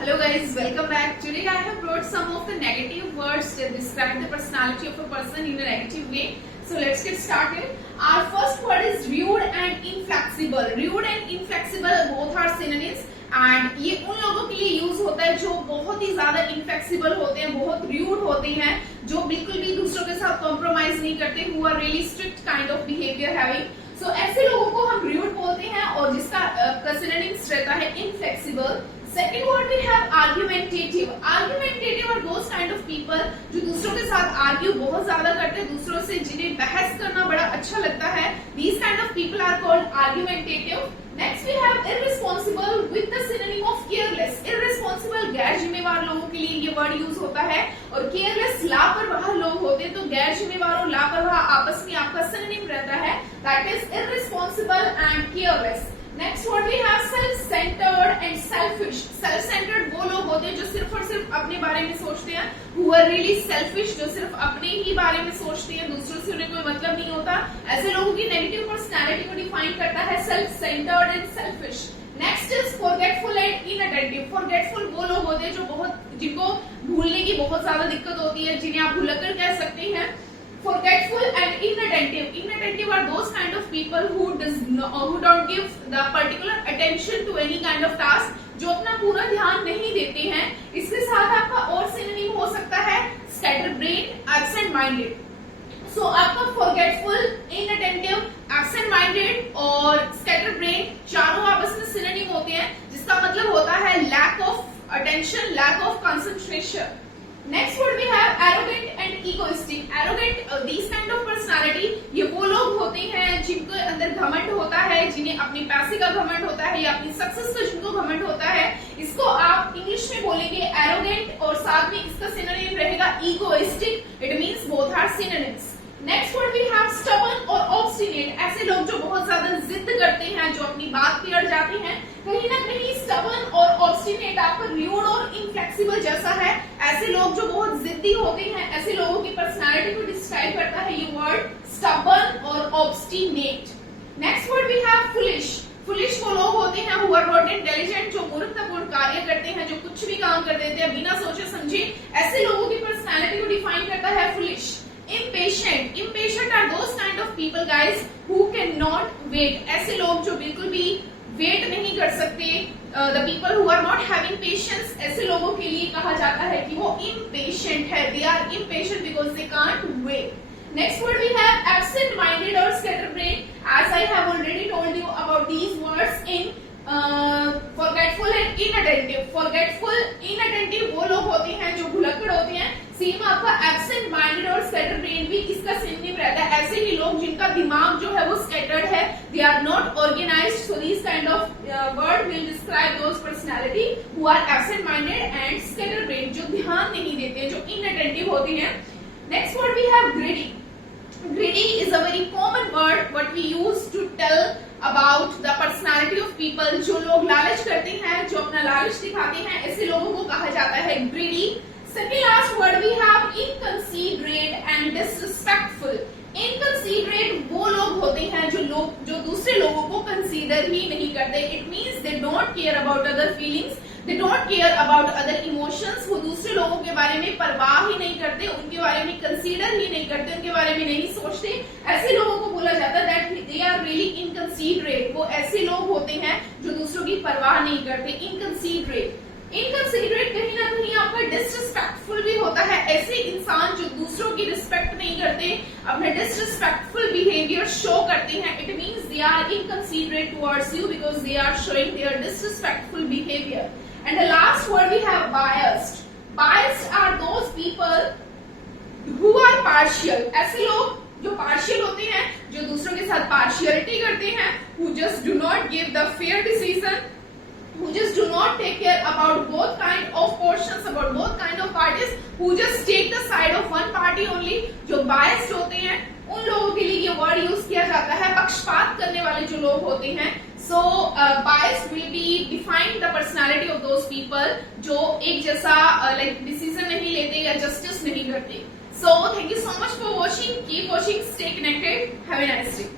Hello guys, welcome back. Today I have brought some of the negative words that describe the personality of a person in a negative way. So let's get started. Our first word is rude and inflexible. Rude and inflexible both are synonyms and ये उन लोगों के लिए use होता है जो बहुत ही ज्यादा इनफ्लेक्सिबल होते हैं, बहुत रूड होते हैं, जो बिल्कुल भी दूसरों के साथ कॉम्प्रोमाइज नहीं करते, who are really strict kind of behavior having. So ऐसे लोगों को हम rude बोलते हैं और जिसका सिनोनिम्स रहता है inflexible. Second word we have argumentative. Argumentative are those kind of people जो दूसरों के साथ argue बहुत ज्यादा करते हैं, दूसरों से जिन्हें बहस करना बड़ा अच्छा लगता है. These kind of people are called argumentative. Next we have irresponsible with the synonym of careless. Irresponsible गैर जिम्मेवार लोगों के लिए ये वर्ड यूज होता है और careless लापरवाह लोग होते हैं, तो गैर जिम्मेवार और लापरवाह आपस में आपका synonym रहता है. That is irresponsible and careless. Next word we have self centred and selfish. Self centred वो लोग होते हैं जो सिर्फ और सिर्फ अपने बारे में सोचते हैं. हु आर रियली सेल्फिश, जो सिर्फ अपने ही बारे में सोचते हैं, दूसरों से उन्हें कोई मतलब नहीं होता. ऐसे लोगों की नेगेटिव पर्सनैलिटी को डिफाइन करता है self centred and selfish. Next is forgetful and inattentive. Forgetful वो लोग होते हैं जो जिनको भूलने की बहुत ज्यादा दिक्कत होती है, जिन्हें आप भुलक्कड़ कह सकते हैं. Forgetful and inattentive. Inattentive are those kind of people who don't give the particular attention to any kind of task, जो अपना पूरा ध्यान नहीं देते हैं. इसके साथ आपका और सिनोनिम हो सकता है scatterbrained, absent-minded. So आपका forgetful, inattentive, absent-minded और scatterbrained चारों आपस में सिनोनिम होते हैं, जिसका मतलब होता है lack of attention, lack of concentration. Next word we have arrogant and egoistic. Arrogant, these kind of personality, ये वो लोग होते हैं जिनके अंदर घमंड होता है, जिन्हें अपने पैसे का घमंड होता है या अपनी सक्सेस का जिनको घमंड होता है. इसको आप इंग्लिश में बोलेंगे arrogant और साथ में इसका सिनोनिम रहेगा egoistic. It means both are synonyms. Next word we have stubborn और ऑब्स्टिनेट. ऐसे लोग जो बहुत ज्यादा जिद करते हैं, जो अपनी बात पे अड़ जाते हैं. कहीं ना कहीं स्टबर्न और ऑब्स्टिनेट आपका रूड और इनफ्लेक्सिबल जैसा है. ऐसे लोग जो बहुत जिद्दी होते हैं, ऐसे लोगों की पर्सनालिटी को डिस्क्राइब करता है ये वर्ड स्टबर्न और obstinate. Next word we have foolish. Foolish वो लोग होते हैं हु आर नॉट इंटेलिजेंट, जो मूर्खतापूर्ण कार्य करते हैं, जो कुछ भी काम कर देते हैं बिना सोचे समझे. ऐसे लोगों की पर्सनालिटी को डिफाइन करता है foolish. Impatient. Impatient are those kind of people guys who cannot wait. ऐसे लोग जो बिल्कुल भी वेट नहीं कर सकते. The people who are not having patience, ऐसे लोगों के लिए कहा जाता है कि वो impatient है. They are impatient because they can't wait. Next word we have absent-minded or scatterbrained. As I have already told you about these words in forgetful and inattentive. Forgetful, inattentive वो लोग होते हैं जो भुलक्कड़ होते हैं. सेम आपका एब्सेंट माइंडेड और स्कैटरब्रेन भी इसका सिनोनिम रहता है. ऐसे ही लोग जिनका दिमाग जो है वो स्कैटर्ड है, they are not organized. So this kind of word will describe those personality who are absent minded and scatterbrain, जो ध्यान नहीं देते, जो इनअटेंटिव होते हैं. Next word we have greedy. Greedy is a very common word what we use to tell about the personality of people. जो लोग लालच करते हैं, जो अपना लालच दिखाते हैं, ऐसे लोगों को कहा जाता है greedy. Second last word we have inconsiderate and disrespectful. Inconsiderate वो लोग होते हैं जो दूसरे लोगों को कंसीडर ही नहीं करते. It means they don't care about other feelings. They don't care about other emotions. वो दूसरे लोगों के बारे में परवाह ही नहीं करते, उनके बारे में कंसीडर ही नहीं करते, उनके बारे में नहीं सोचते. ऐसे लोगों को बोला जाता है that they are really inconsiderate. वो ऐसे लोग होते हैं जो दूसरों की परवाह नहीं करते. Inconsiderate. इनकंसिडरेट कहीं ना कहीं आपका डिसरिस्पेक्टफुल भी होता है. ऐसे इंसान जो दूसरों की रिस्पेक्ट नहीं करते, अपना डिसरिस्पेक्टफुल बिहेवियर शो करते हैं. It means they are inconsiderate towards you because they are showing their disrespectful behaviour. And the last word we have biased. Biased are those people who are partial. ऐसे लोग जो partial होते हैं, जो दूसरों के साथ पार्शियलिटी करते हैं, who just do not give the fair decision, who just do not take care about both kind of portions, about both kind of parties, who just take the side of one party only. जो biased होते हैं उन लोगों के लिए ये word use किया जाता है. पक्षपात करने वाले जो लोग होते हैं. So biased will be define the personality of those people जो एक जैसा like decision नहीं लेते या justice नहीं करते. So thank you so much for watching. Keep watching. Stay connected. Have a nice day.